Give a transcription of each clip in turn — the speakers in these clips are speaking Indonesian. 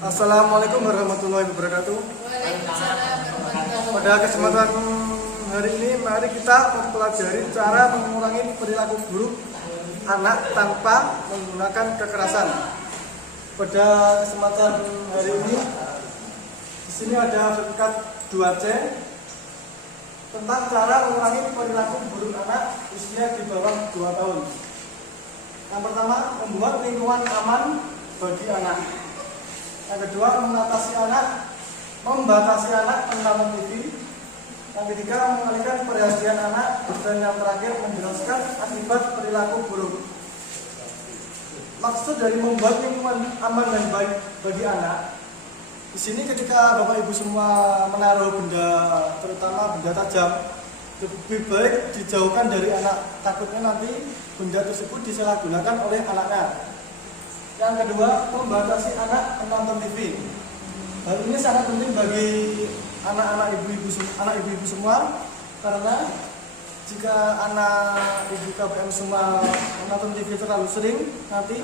Assalamualaikum warahmatullahi wabarakatuh. Pada kesempatan hari ini, mari kita mempelajari cara mengurangi perilaku buruk anak tanpa menggunakan kekerasan. Pada kesempatan hari ini, di sini ada sertifikat 2C tentang cara mengurangi perilaku buruk anak usia di bawah 2 tahun. Yang pertama, membuat lingkungan aman bagi anak. Yang kedua, membatasi anak menonton TV. Yang ketiga, mengalihkan perhatian anak. Dan yang terakhir, menjelaskan akibat perilaku buruk. Maksud dari membuat lingkungan aman dan baik bagi anak, di sini ketika Bapak Ibu semua menaruh benda, terutama benda tajam, lebih baik dijauhkan dari anak. Takutnya nanti benda tersebut disalahgunakan oleh anaknya. Yang kedua, membatasi anak menonton TV. Hal ini sangat penting bagi anak ibu-ibu semua, karena jika anak ibu KBM semua menonton TV terlalu sering, nanti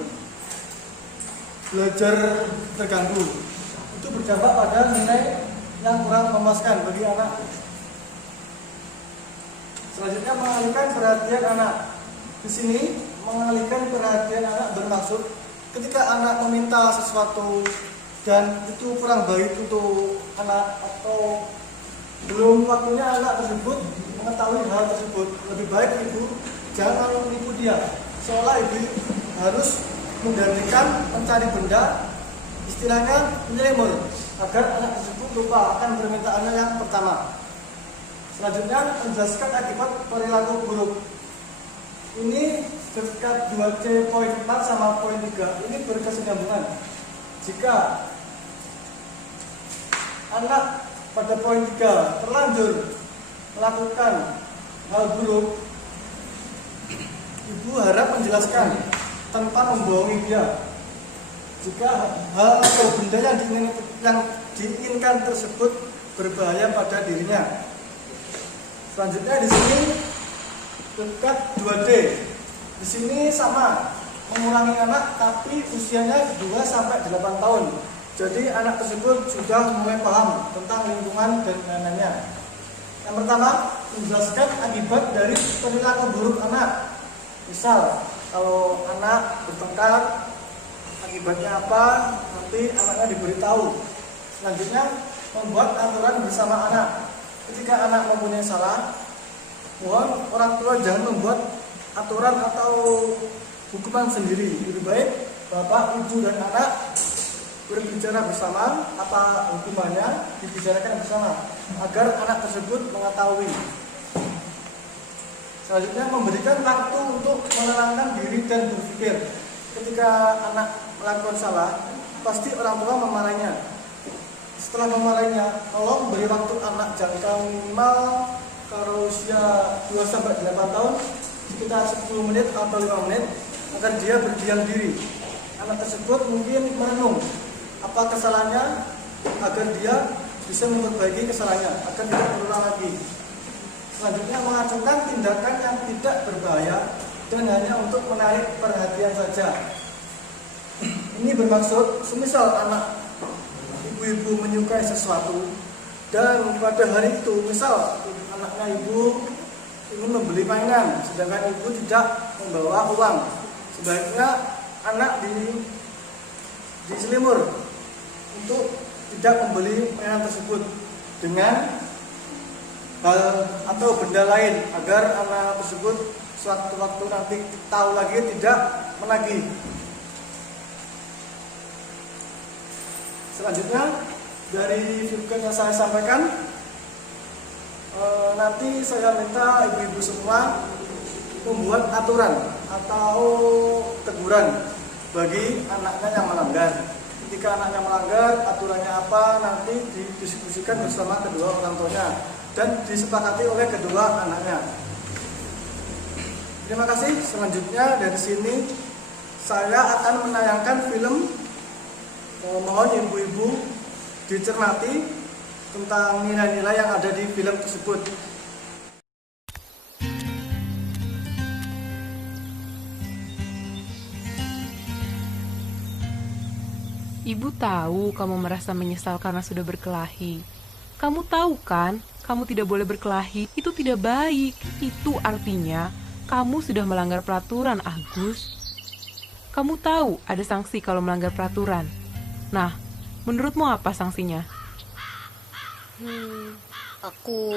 belajar terganggu. Itu berdampak pada nilai yang kurang memuaskan bagi anak. Selanjutnya, mengalihkan perhatian anak. Di sini, mengalihkan perhatian anak bermaksud ketika anak meminta sesuatu dan itu kurang baik untuk anak, atau belum waktunya anak tersebut mengetahui hal tersebut, lebih baik ibu jangan menipu dia, seolah ibu harus menggantikan mencari benda, istilahnya menyelimur, agar anak tersebut lupa akan permintaannya yang pertama. Selanjutnya, menjelaskan akibat perilaku buruk. Ini sertifikat 2C poin 4 sama poin 3 ini berkesinambungan. Jika anak pada poin 3 terlanjur melakukan hal buruk, ibu harap menjelaskan tanpa membohongi dia. Jika hal atau benda yang diinginkan tersebut berbahaya pada dirinya. Selanjutnya di sini sertifikat 2D. Di sini sama, mengurangi anak tapi usianya 2 sampai 8 tahun. Jadi anak tersebut sudah mulai paham tentang lingkungan dan lain-lainnya. Yang pertama, menjelaskan akibat dari perilaku buruk anak. Misal, kalau anak bertengkar, akibatnya apa? Nanti anaknya diberitahu. Selanjutnya, membuat aturan bersama anak. Ketika anak mempunyai salah, mohon orang tua jangan membuat aturan atau hukuman sendiri. Lebih baik bapak, ibu, dan anak berbicara bersama, apa hukumannya dibicarakan bersama agar anak tersebut mengetahui. Selanjutnya, memberikan waktu untuk menenangkan diri dan berpikir. Ketika anak melakukan salah, pasti orang tua memarahinya. Setelah memarahinya, tolong beri waktu anak jangka minimal kalau usia 2 sampai 8 tahun sekitar 10 menit atau 5 menit agar dia berdiam diri. Anak tersebut mungkin merenung apa kesalahannya agar dia bisa memperbaiki kesalahannya agar tidak berulang lagi. Selanjutnya, mengajukan tindakan yang tidak berbahaya dan hanya untuk menarik perhatian saja. Ini bermaksud semisal anak ibu-ibu menyukai sesuatu dan pada hari itu misal anaknya ibu ingin membeli mainan sedangkan ibu tidak membawa uang, sebaiknya anak diselimur untuk tidak membeli mainan tersebut dengan hal atau benda lain agar anak tersebut suatu waktu nanti tahu lagi tidak menagih. Selanjutnya, dari video yang saya sampaikan, nanti saya minta ibu-ibu semua membuat aturan atau teguran bagi anaknya yang melanggar. Ketika anaknya melanggar, aturannya apa nanti didiskusikan bersama kedua orang tuanya dan disepakati oleh kedua anaknya. Terima kasih. Selanjutnya dari sini saya akan menayangkan film. Mohon ibu-ibu dicermati tentang nilai-nilai yang ada di film tersebut. Ibu tahu kamu merasa menyesal karena sudah berkelahi. Kamu tahu kan, kamu tidak boleh berkelahi, itu tidak baik. Itu artinya kamu sudah melanggar peraturan, Agus. Kamu tahu ada sanksi kalau melanggar peraturan. Nah, menurutmu apa sanksinya? Aku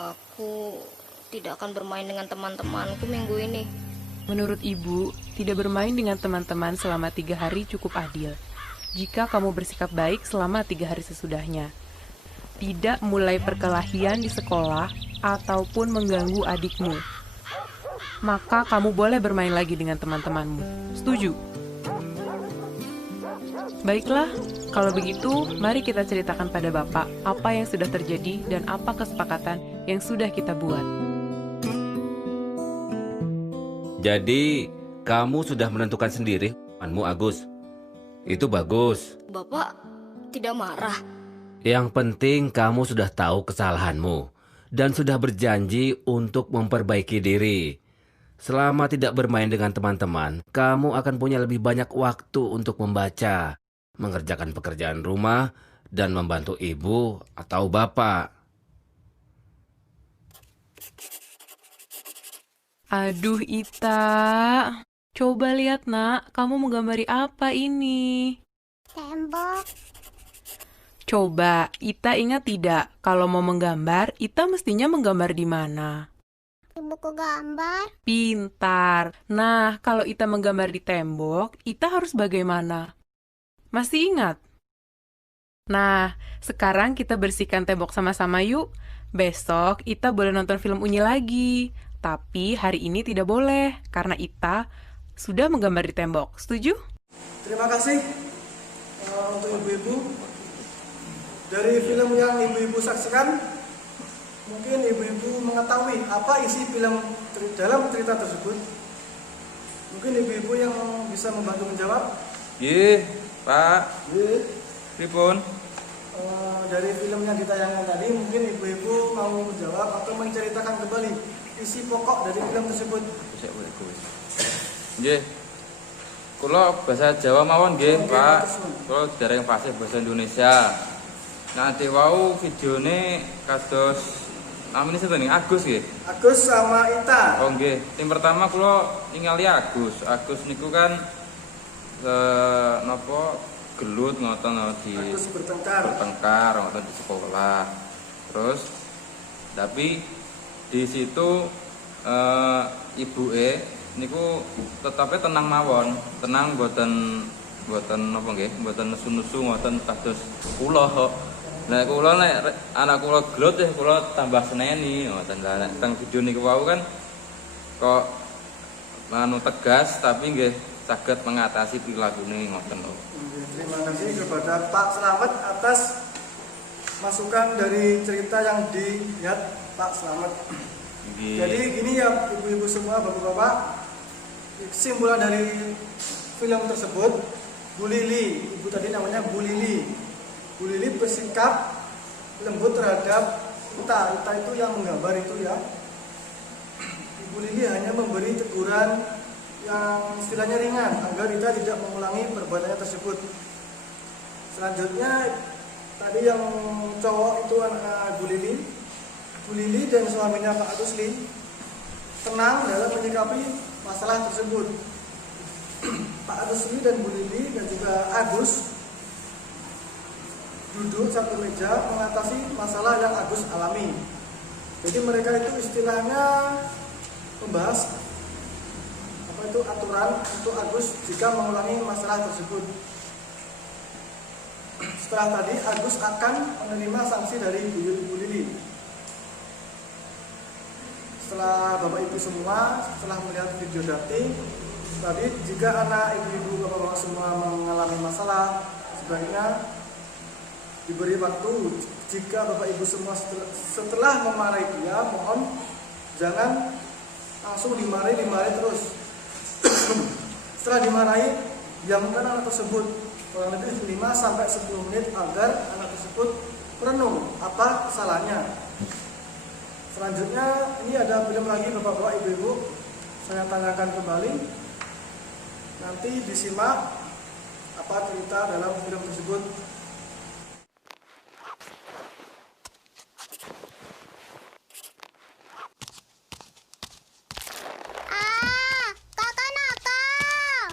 aku tidak akan bermain dengan teman-temanku minggu ini. Menurut ibu, tidak bermain dengan teman-teman selama 3 hari cukup adil. Jika kamu bersikap baik selama 3 hari sesudahnya. Tidak mulai perkelahian di sekolah ataupun mengganggu adikmu. Maka kamu boleh bermain lagi dengan teman-temanmu. Setuju? Baiklah, kalau begitu, mari kita ceritakan pada Bapak apa yang sudah terjadi dan apa kesepakatan yang sudah kita buat. Jadi, kamu sudah menentukan sendiri hukumanmu, Agus. Itu bagus. Bapak tidak marah. Yang penting kamu sudah tahu kesalahanmu dan sudah berjanji untuk memperbaiki diri. Selama tidak bermain dengan teman-teman, kamu akan punya lebih banyak waktu untuk membaca, mengerjakan pekerjaan rumah, dan membantu ibu atau bapak. Aduh, Ita. Coba lihat, Nak. Kamu menggambari apa ini? Tembok. Coba, Ita ingat tidak? Kalau mau menggambar, Ita mestinya menggambar di mana? Di buku gambar. Pintar. Nah, kalau Ita menggambar di tembok, Ita harus bagaimana? Masih ingat? Nah, sekarang kita bersihkan tembok sama-sama yuk. Besok, Ita boleh nonton film Unyi lagi. Tapi hari ini tidak boleh, karena Ita sudah menggambar di tembok. Setuju? Terima kasih untuk ibu-ibu. Dari film yang ibu-ibu saksikan, mungkin ibu-ibu mengetahui apa isi film dalam cerita tersebut. Mungkin ibu-ibu yang bisa membantu menjawab. Pak. Pripun? Dari film yang ditayangkan tadi, mungkin ibu-ibu mau menjawab atau menceritakan kembali isi pokok dari film tersebut. Nggih. Kula bahasa Jawa mawon nggih, Oke, Pak. bagus, Mas. Kula dereng fasih bahasa Indonesia. Nanti wau videone kados namanya sinten nih? Agus nggih. Agus sama Ita. Oh nggih. Yang pertama kula ningali Agus. Agus niku kan napa gelut ngoten di Agus bertengkar. ngoten di sekolah. Terus tapi di situ ibuke niku tetapnya tenang mawon, tenang boten napa nggih, boten nesu-nesu ngoten kados kula kok. Nek kula nek anak kula gelut ya kula tambah seneni ngoten. Lah nek teng video niku wau kan kok tegas tapi nggih saged mengatasi prilakune ngoten lho. Terima kasih kepada Pak Slamet atas masukan dari cerita yang dilihat Pak Slamet. Jadi gini ya ibu-ibu semua, bapak-bapak, kesimpulan dari film tersebut, Bu Lili, ibu tadi namanya Bu Lili. Bu Lili bersikap lembut terhadap Ita. Ita itu yang menggambar itu ya. Ibu Lili hanya memberi teguran yang istilahnya ringan agar Ita tidak mengulangi perbuatannya tersebut. Selanjutnya tadi yang cowok itu anak Bu Lili. Bu Lili dan suaminya Pak Agusli tenang dalam menyikapi masalah tersebut. Pak Agusli dan Bu Lili dan juga Agus duduk satu meja mengatasi masalah yang Agus alami. Jadi mereka itu istilahnya membahas apa itu aturan untuk Agus jika mengulangi masalah tersebut. Setelah tadi Agus akan menerima sanksi dari Bu Lili. Setelah Bapak Ibu semua, setelah melihat video dating tadi, jika anak ibu-ibu bapak-bapak semua mengalami masalah, sebaiknya diberi waktu. Jika Bapak Ibu semua setelah memarahi dia, mohon jangan langsung dimarahi terus. Setelah dimarahi, diamkan anak tersebut kurang lebih 5-10 menit agar anak tersebut merenung apa kesalahannya. Selanjutnya ini ada film lagi bapak-bapak, ibu-ibu, saya tanyakan kembali. Nanti disimak apa cerita dalam film tersebut. Kakak nakal.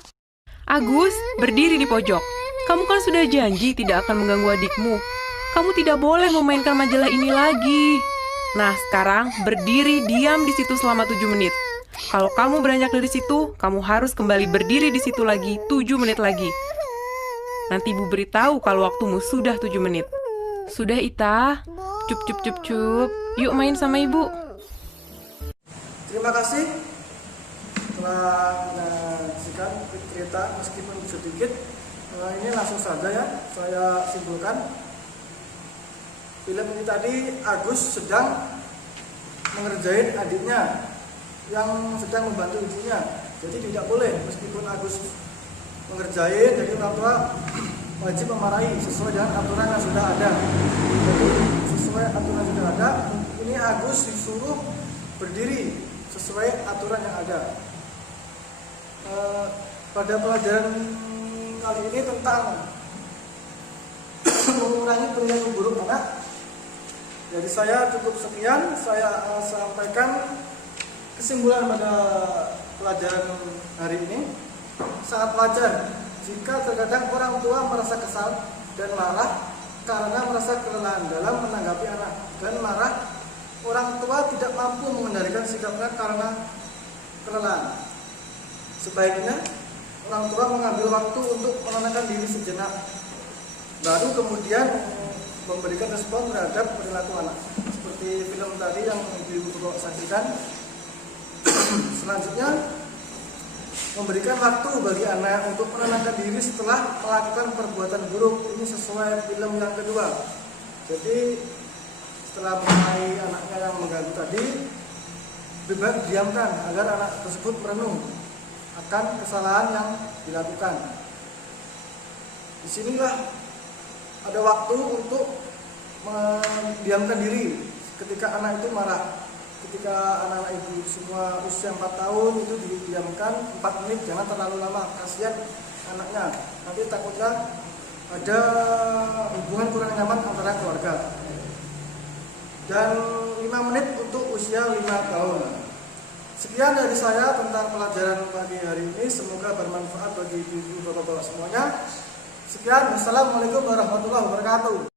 Agus, berdiri di pojok. Kamu kan sudah janji tidak akan mengganggu adikmu. Kamu tidak boleh memainkan majalah ini lagi. Nah, sekarang berdiri diam di situ selama 7 menit. Kalau kamu beranjak dari situ, kamu harus kembali berdiri di situ lagi 7 menit lagi. Nanti Ibu beritahu kalau waktumu sudah 7 menit. Sudah, Ita? Cup, cup, cup, cup. Yuk main sama Ibu. Terima kasih telah menyaksikan cerita meskipun sedikit. Ini langsung saja ya saya simpulkan. Film ini tadi Agus sedang mengerjain adiknya yang sedang membantu ibunya. Jadi tidak boleh meskipun Agus mengerjain, jadi orang tua wajib memarahi sesuai dengan aturan yang sudah ada. Jadi sesuai aturan yang sudah ada, ini Agus disuruh berdiri sesuai aturan yang ada. Pada pelajaran kali ini tentang mengurangi perilaku buruk anak. Jadi saya cukup sekian, saya sampaikan kesimpulan pada pelajaran hari ini. Sangat wajar jika terkadang orang tua merasa kesal dan marah karena merasa kelelahan dalam menanggapi anak, dan marah orang tua tidak mampu mengendalikan sikapnya karena kelelahan. Sebaiknya orang tua mengambil waktu untuk menenangkan diri sejenak, baru kemudian memberikan respon terhadap perilaku anak. Seperti film tadi yang Ibu saksikan. Selanjutnya, memberikan waktu bagi anak untuk menenangkan diri setelah melakukan perbuatan buruk. Ini sesuai film yang kedua. Jadi setelah mengenai anaknya yang mengganggu tadi, lebih baik diamkan agar anak tersebut merenung akan kesalahan yang dilakukan. Disinilah ada waktu untuk mendiamkan diri ketika anak itu marah. Ketika anak-anak ibu semua usia 4 tahun itu didiamkan 4 menit, jangan terlalu lama, kasihan anaknya. Nanti takutnya ada hubungan kurang nyaman antara keluarga. Dan 5 menit untuk usia 5 tahun. Sekian dari saya tentang pelajaran pagi hari ini. Semoga bermanfaat bagi ibu-ibu, bapak-bapak semuanya. Sekian, wassalamualaikum warahmatullahi wabarakatuh.